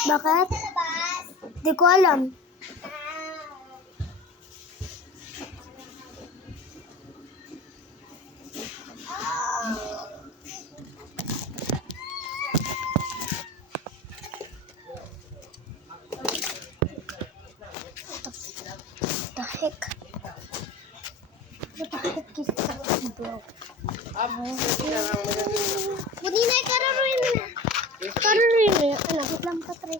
Bakit? Di ko alam. What the heck? What the heck is that, bro? Hindi na kararuin na. Kararuin na. Ano? Wait lang, Katri.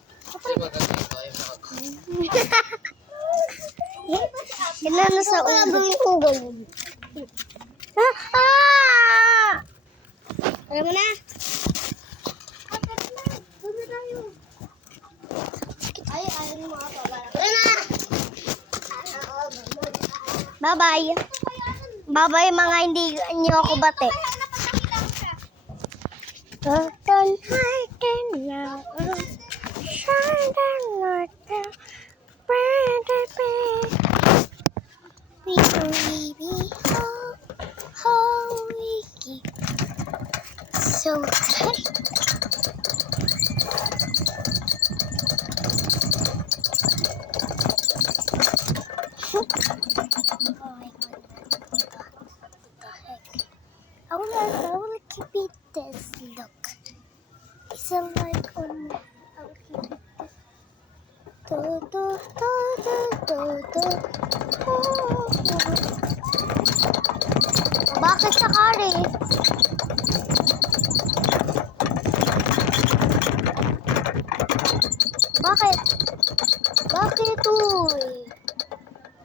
Kailangan sa ulo. Alam mo na? Ay, ayaw mo ako. Bye-bye. Bye-bye mga hindi nyo ako bate. So tight. I will keep it this look. It's a like on. I will keep it this. Bakit sa kare? Bakit? Bakit uy?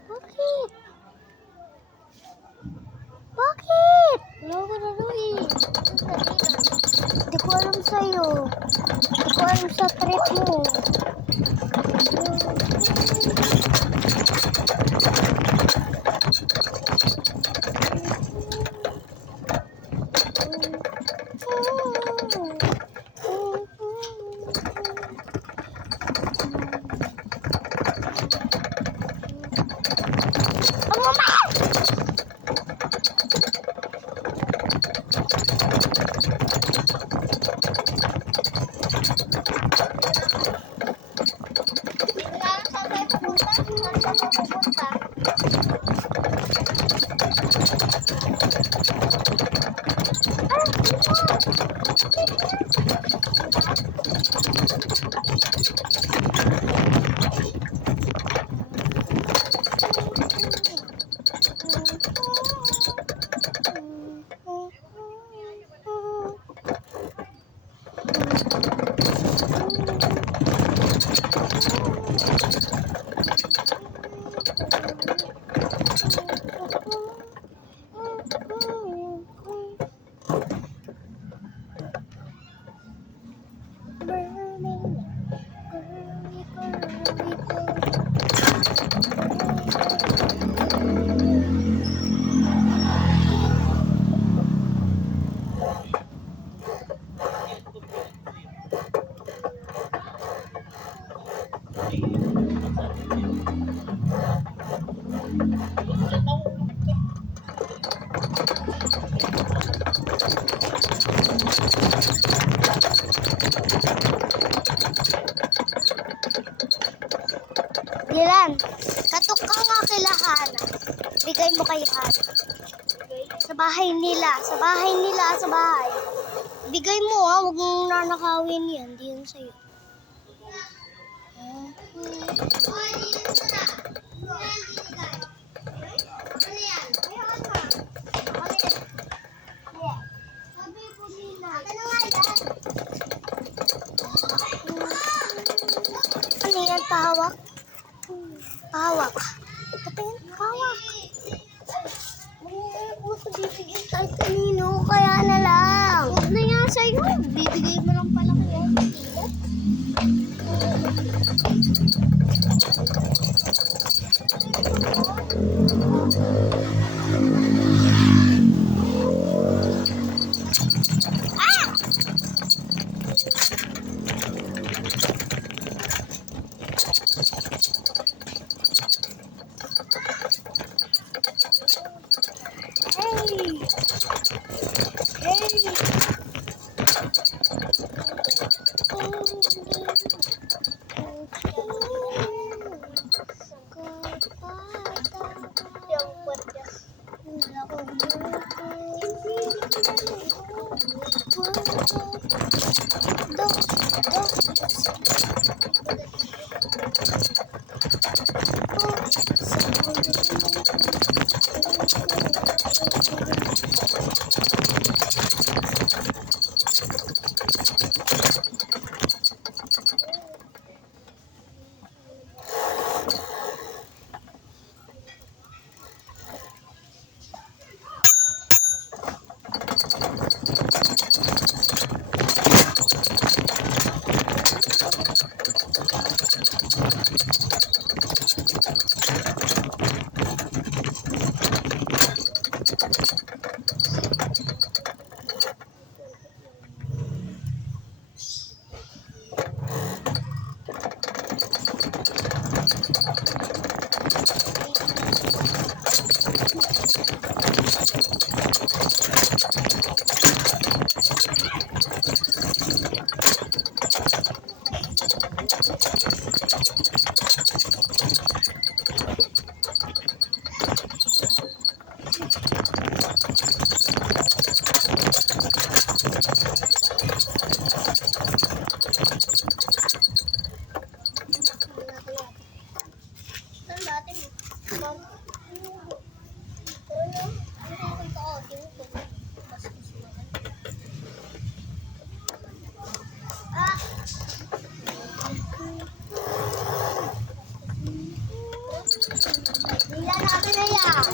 Bakit? Bakit? Hindi ko alam sa'yo. Hindi ko alam sa trip mo. Dilan, katok ka nga kila Hana. Bigay mo kay Hana. Sa bahay nila, sa bahay nila, sa bahay. Bigay mo ha, huwag mong nanakawin yan. Di yan sa'yo. Ano yan, pahawak? Pahawak. Patingin, pahawak. Ay, kanino? Kaya na lang. Huwag na nga sa'yo. Bibigay mo lang pala kaya. Hey! Nila namin na yan.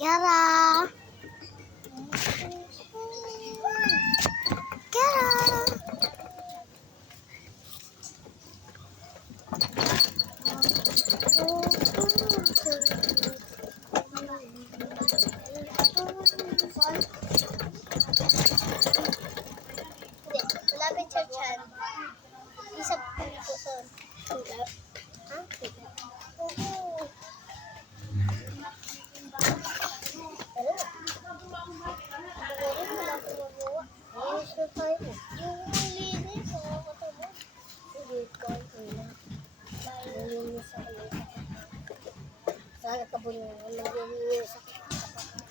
Kiara. Kiara. Malapit sa chan. Isa po po son.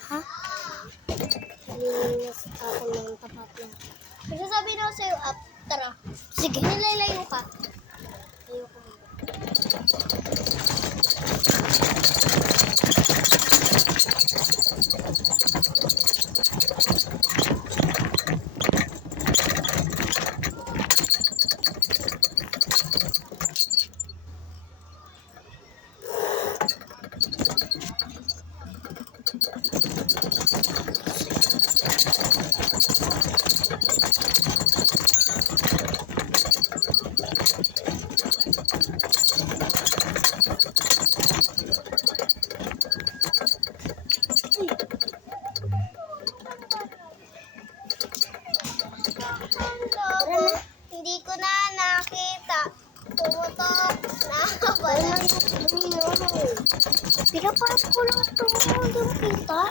Ha? Nilinis ako ng tapat lang. Kasi sabi na ako sa'yo, tara. Sige. Nilaylayo ka. Ayoko mo. Hindi ko na nakita. Pumutok na wala. Pinaparas ko lang ito. Hindi mo kita.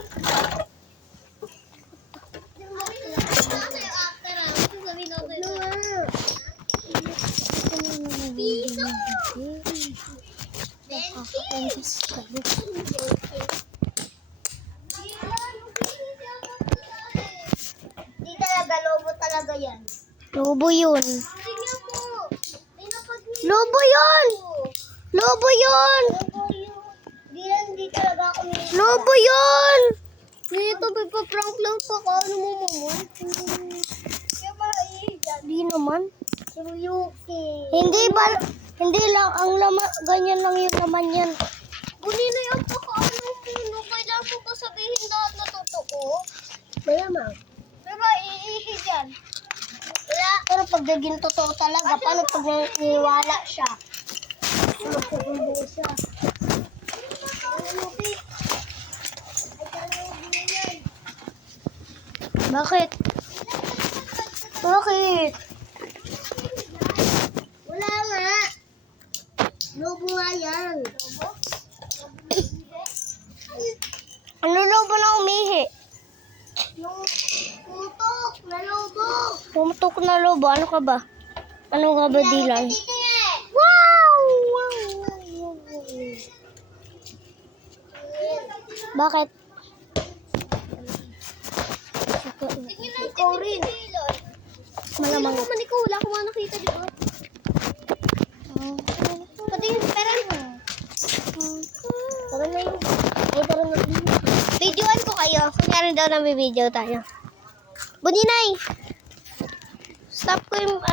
Di talaga, lobo talaga yan. Lobo yun. Tingnan mo. Lobo yun. Lobo yun. Di talaga ako nito. Lobo yun. Dito, pagpa-prank lang pa ka. Ano mo mo? Di naman. Hindi lang ang laman, ganyan lang yung laman yan. Kunin na yung pakaano mo. Kailangan mo ba sabihin lahat na totoo? Malamang. Diba, iihi dyan. Wala. Pero pag naging totoo talaga, paano pag naniwala siya? Magkagulo siya. Bakit? Bakit? Wala nga. Lobo nga yan. Ano lobo na umihi? Pumutok na lobo. Ano ka ba? Ano ka ba, Dylan? Wow! Bakit? Ikaw rin. Malamang. Wala naman ikaw. Wala akong mga nakita, di ba? Pati yung pera mo. Tara na yun. Ay, tara na. Videoan ko kayo. Kunyari daw na video tayo. Buninay! Stop ko yung ano.